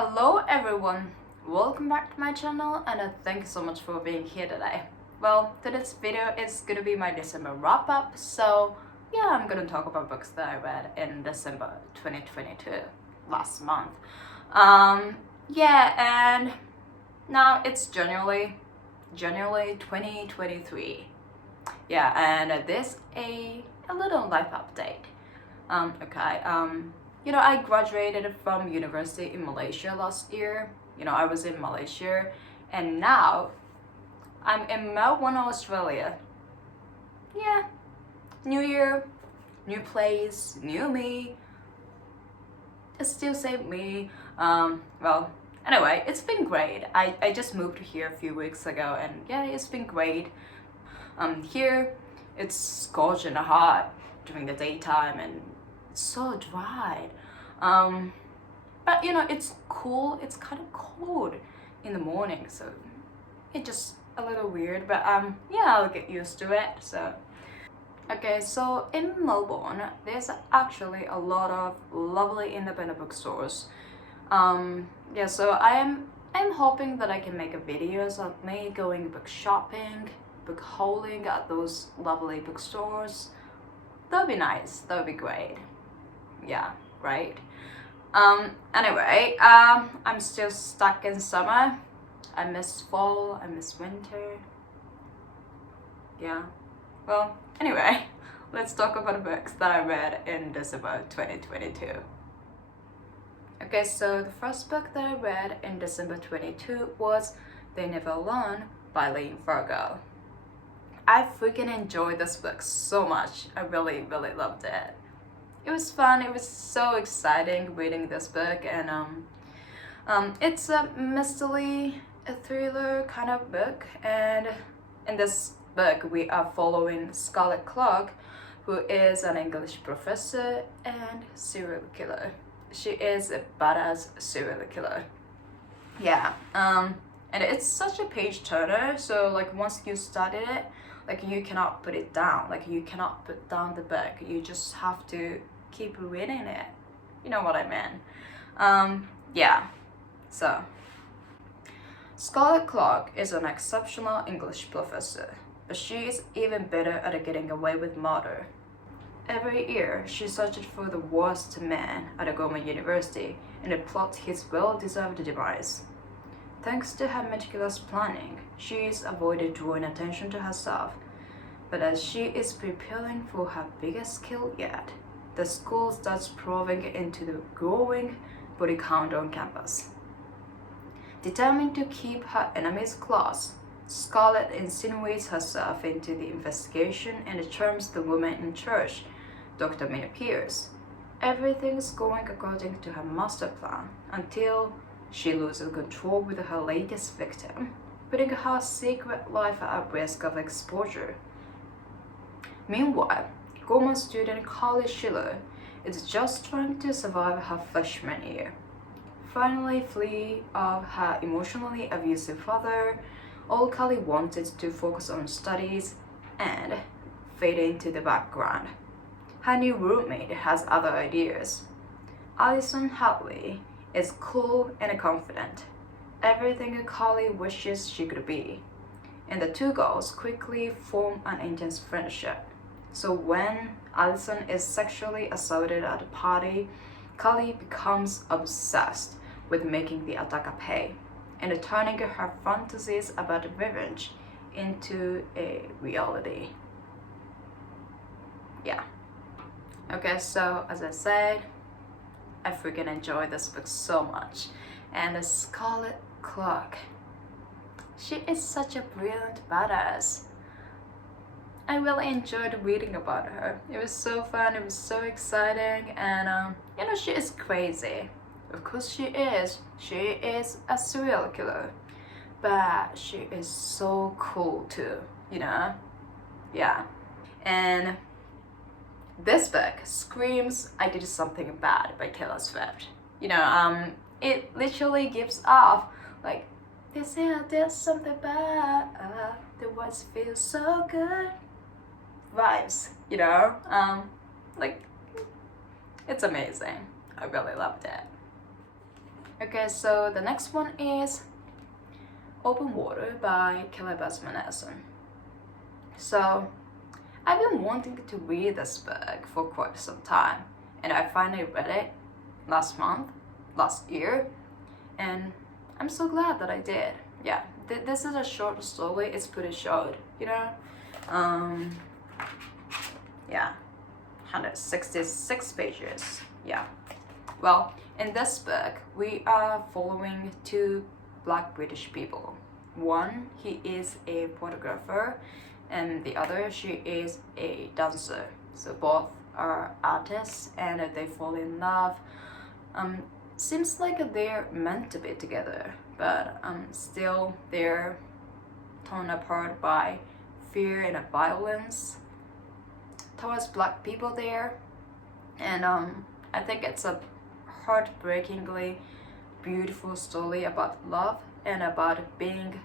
Hello everyone, welcome back to my channel and thank you so much for being here today. Well, today's video is gonna be my December wrap up, so yeah, I'm gonna talk about books that I read in December 2022, last month. Yeah, and now it's January 2023. Yeah, and this a little life update. I graduated from university in Malaysia last year. I was in Malaysia, and now I'm in Melbourne, Australia. Yeah, new year, new place, new me. It's still same me. Anyway, it's been great. I just moved here a few weeks ago, and yeah, it's been great. Here it's scorching hot during the daytime and it's so dry. But it's cool. It's kind of cold in the morning, so it's just a little weird. But yeah, I'll get used to it. So in Melbourne, there's actually a lot of lovely independent bookstores. So I'm hoping that I can make a videos of me going book shopping, book hauling at those lovely bookstores. That would be nice. That would be great. Yeah, right. I'm still stuck in summer. I miss fall. I miss winter. Yeah. Well, anyway, let's talk about the books that I read in December 2022. Okay, so the first book that I read in December 22 was They Never Learn by Layne Fargo. I freaking enjoyed this book so much. I really loved it. It was fun. It was so exciting reading this book, and it's a mystery, a thriller kind of book. And in this book, we are following Scarlett Clark, who is an English professor and serial killer. She is a badass serial killer. Yeah. And it's such a page turner. So like once you started it, like you cannot put it down. Like you cannot put down the book. You just have to keep reading it. You know what I mean? So Scarlett Clark is an exceptional English professor, but she is even better at getting away with murder. Every year, she searches for the worst man at a government university and plots his well-deserved demise. Thanks to her meticulous planning, she is avoided drawing attention to herself. But as she is preparing for her biggest kill yet, the school starts probing into the growing body count on campus. Determined to keep her enemies close, Scarlett insinuates herself into the investigation and charms the woman in charge, Dr. Minnie Pierce. Everything is going according to her master plan until she loses control with her latest victim, putting her secret life at risk of exposure. Meanwhile, Gorman student Carly Schiller is just trying to survive her freshman year. Finally free of her emotionally abusive father, all Carly wanted to focus on studies and fade into the background. Her new roommate has other ideas. Alison Hadley is cool and confident, everything Carly wishes she could be, and the two girls quickly form an intense friendship. So when Alison is sexually assaulted at a party, Carly becomes obsessed with making the attacker pay and turning her fantasies about revenge into a reality. Yeah. Okay, so as I said, I freaking enjoyed this book so much. And Scarlett Clark, she is such a brilliant badass. I really enjoyed reading about her. It was so fun, it was so exciting, and she is crazy. Of course she is. She is a serial killer. But she is so cool too, Yeah. And this book screams I Did Something Bad by Taylor Swift. It literally gives off like, they say I did something bad, the words feel so good vibes, like it's amazing. I really loved it. Okay, so the next one is Open Water by Alison. So I've been wanting to read this book for quite some time, and I finally read it last year, and I'm so glad that I did. Yeah, this is a short story. It's pretty short, you know. Yeah, 166 pages. Yeah. Well, in this book, we are following two Black British people. One, he is a photographer, and the other, she is a dancer. So both are artists, and they fall in love. Seems like they're meant to be together, but still they're torn apart by fear and violence towards Black people there. And I think it's a heartbreakingly beautiful story about love and about being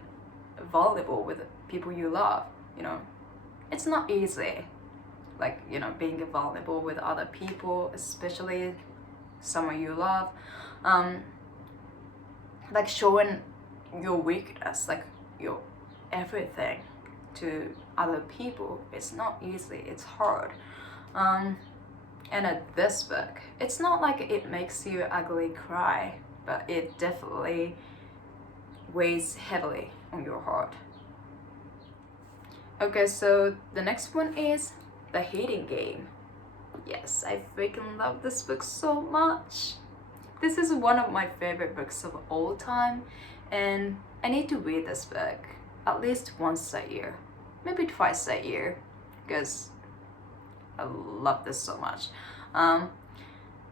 vulnerable with people you love. You know, it's not easy, like, you know, being vulnerable with other people, especially someone you love. Like showing your weakness, like your everything to other people, it's not easy, it's hard. And at this book, it's not like it makes you ugly cry, but it definitely weighs heavily on your heart. Okay, so the next one is The Hating Game. Yes, I freaking love this book so much. This is one of my favorite books of all time, and I need to read this book at least once a year, maybe twice a year, because I love this so much.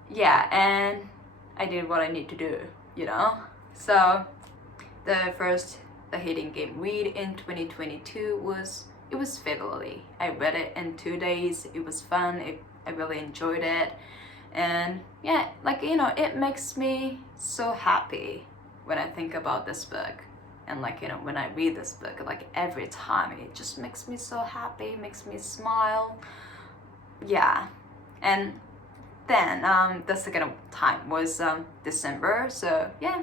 Yeah, and I did what I need to do, you know? So the Hating Game read in 2022 was February. I read it in 2 days. It was fun. I really enjoyed it. And yeah, like, you know, it makes me so happy when I think about this book. And like, you know, when I read this book, like every time it just makes me so happy, makes me smile. Yeah. And then the second time was December. So yeah,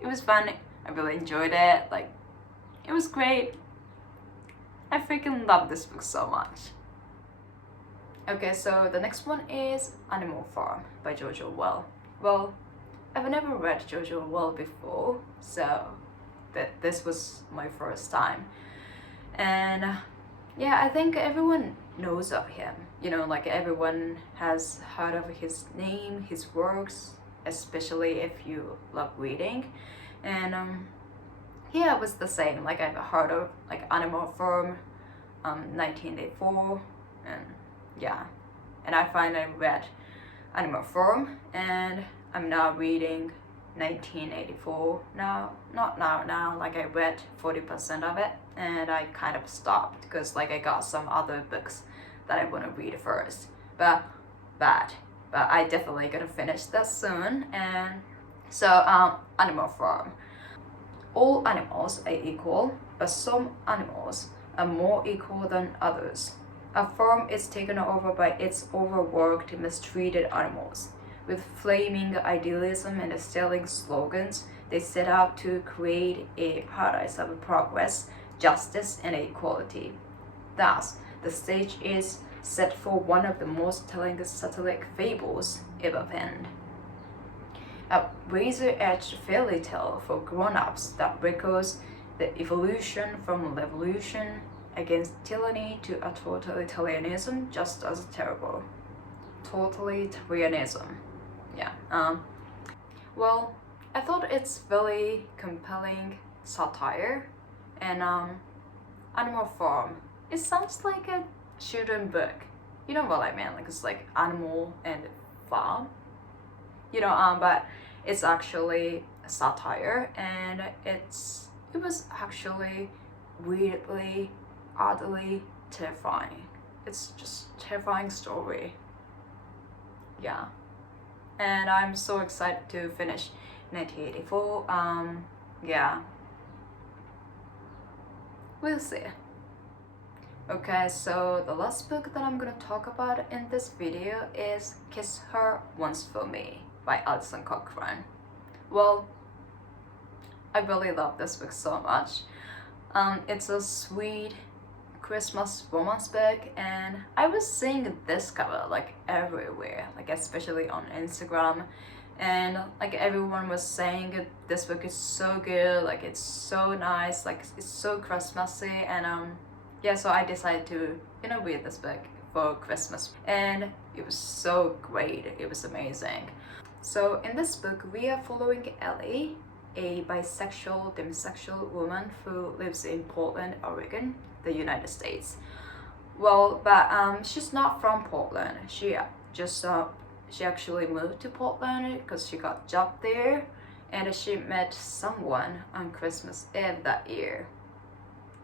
it was fun. I really enjoyed it. Like, it was great. I freaking love this book so much. Okay, so the next one is Animal Farm by George Orwell. Well, I've never read George Orwell before, so this was my first time. And yeah, I think everyone knows of him. You know, like everyone has heard of his name, his works, especially if you love reading. And yeah, it was the same. Like I've heard of like Animal Farm, 1984, and yeah. And I finally read Animal Farm, and I'm now reading 1984 now. Not now, like I read 40% of it, and I kind of stopped because like I got some other books that I want to read first. But I definitely gonna finish this soon. And so Animal Farm. All animals are equal, but some animals are more equal than others. A farm is taken over by its overworked, mistreated animals. With flaming idealism and selling slogans, they set out to create a paradise of progress, justice, and equality. Thus, the stage is set for one of the most telling satiric fables ever penned. A razor-edged fairy tale for grown-ups that records the evolution from revolution against tyranny to a totalitarianism just as terrible. Totalitarianism. Yeah. Well, I thought it's very compelling satire, and Animal Farm. It sounds like a children's book. You know what I mean? Like it's like animal and farm. You know, but it's actually a satire, and it was actually weirdly, oddly terrifying. It's just terrifying story. Yeah. And I'm so excited to finish 1984. Yeah. We'll see. Okay, so the last book that I'm gonna talk about in this video is Kiss Her Once For Me by Alison Cochrun. Well, I really love this book so much. It's a sweet Christmas romance book, and I was seeing this cover like everywhere, like especially on Instagram, and like everyone was saying this book is so good, like it's so nice, like it's so Christmassy, and yeah, so I decided to read this book for Christmas, and it was so great. It was amazing. So in this book, we are following Ellie, a bisexual, demisexual woman who lives in Portland, Oregon, the United States. Well, but she's not from Portland. She actually moved to Portland because she got a job there, and she met someone on Christmas Eve that year.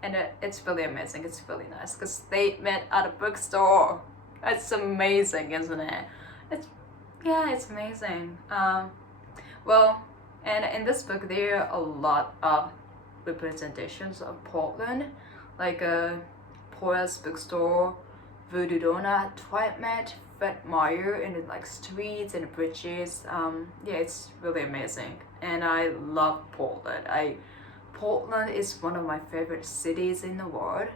And it's really amazing. It's really nice because they met at a bookstore. It's amazing, isn't it? It's amazing. Well, and in this book there are a lot of representations of Portland, like Paula's Bookstore, Voodoo Donut, Twilight Met, Fred Meyer, and like streets and bridges. Yeah, it's really amazing, and I love Portland. Portland is one of my favorite cities in the world,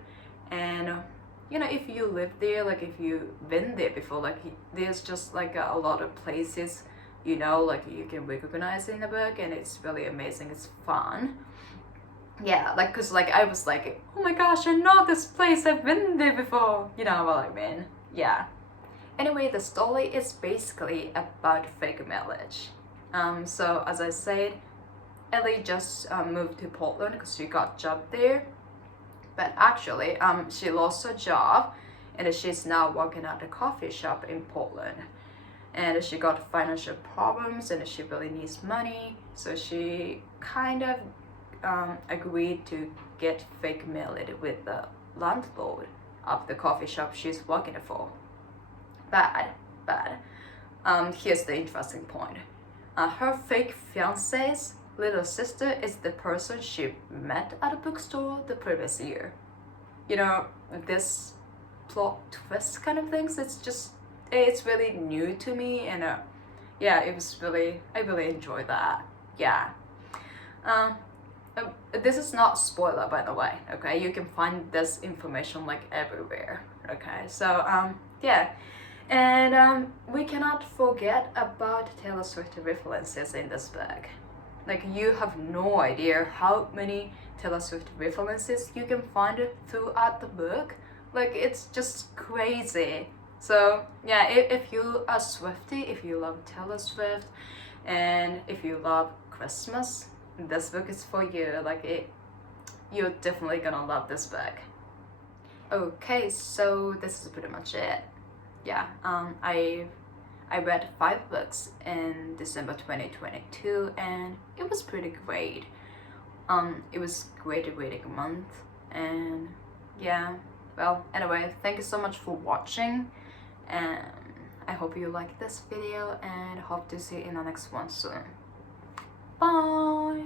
and if you live there, like if you've been there before, like there's just like a lot of places like you can recognize in the book, and it's really amazing. It's fun. Yeah, like because like I was like, oh my gosh, I know this place, I've been there before, you know what I mean. Yeah, anyway, the story is basically about fake marriage. So as I said, Ellie just moved to Portland because she got a job there, but actually she lost her job, and she's now working at a coffee shop in Portland, and she got financial problems and she really needs money, so she kind of agreed to get fake married with the landlord of the coffee shop she's working for. Bad. Here's the interesting point. Her fake fiance's little sister is the person she met at a bookstore the previous year. This plot twist kind of things, it's really new to me, and yeah, I really enjoyed that. Yeah. This is not spoiler, by the way, okay? You can find this information like everywhere, okay? So yeah, and we cannot forget about Taylor Swift references in this book. Like, you have no idea how many Taylor Swift references you can find throughout the book. Like, it's just crazy. So yeah, if you are Swiftie, if you love Taylor Swift, and if you love Christmas, this book is for you. Like, you're definitely gonna love this book. Okay, so this is pretty much it. Yeah, I read 5 books in December 2022, and it was pretty great. It was great reading month, and yeah. Well, anyway, thank you so much for watching, and I hope you like this video, and hope to see you in the next one soon. Bye!